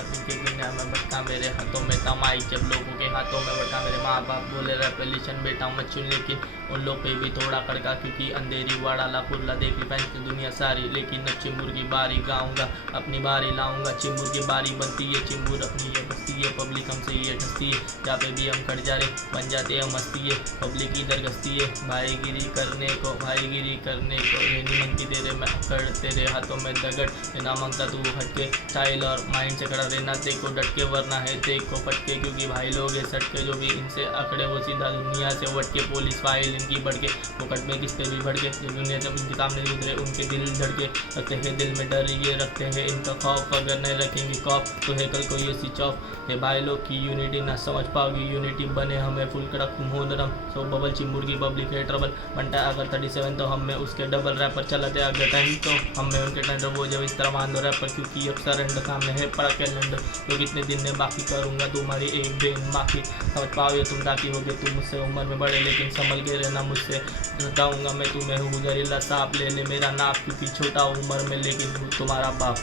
Wrapping की दुनिया में भटका, मेरे हाथों में था माइक जब लोगों के हाथों में भटका। मेरे माँ बाप बोले रेवोल्यूशन बेटा मत चुन, लेकिन उन लोग पे भी थोड़ा कड़का, क्योंकि अंधेरी वाड़ा कुर्ला देखी फैंस दुनिया सारी। लेकिन अब चिंबूर की बारी गाऊंगा, अपनी बारी लाऊंगा। चिंबूर की बारी बनती है, चिंबूर अपनी ये बस्ती है, पब्लिक हमसे ये ठसती है। जहाँ पे भी हम खड़ जा रहे बन जाते हैं मस्ती है, पब्लिक इधर गस्ती है। भाईगिरी करने को ये नहीं मंगती तेरे मैं अकड़, तेरे हाथों में दगड़, ये ना मांगता तू हटके। स्टाइल और माइंड से खड़ा रहना देखो डटके, वरना है देखो फटके। क्योंकि भाई लोग ये सटके जो भी इनसे अकड़े वो सीधा दुनिया से वटके। पुलिस फाइल इनकी बढ़ के फोकट में किसते भी भड़के, जो दुनिया जब इनके सामने गुजरे उनके दिल धड़के। रखते हैं दिल में डर, ये रखते हैं इनका खौफ, अगर नहीं रखेंगे खौफ तो है कल को ये स्विच ऑफ। ये भाई लोग की यूनिटी ना समझ पाओगी, यूनिटी बने हमें फुल कड़क हो नरम। सो बबल चिंबूर की पब्लिक है ट्रबल, बनता है अगर 37 तो हम में उसके डबल। रैपर चलाते अगर 10 तो हम में उनके टेंडर, वो जब इस तरह मान दो रैपर, क्योंकि अक्सर एंड सामने है पड़ा कैलेंडर। तो कितने दिन में बाकी करूँगा तुम्हारी एक दिन बाकी, समझ पाओ ये तुम ताकि हो गए तुम मुझसे उम्र में बड़े, लेकिन संभल के रहना मुझसे। बताऊँगा मैं तुम्हें हूँ जहरीला सांप, ले ले मेरा नाप, क्योंकि छोटा उम्र में लेकिन हूँ तुम्हारा बाप।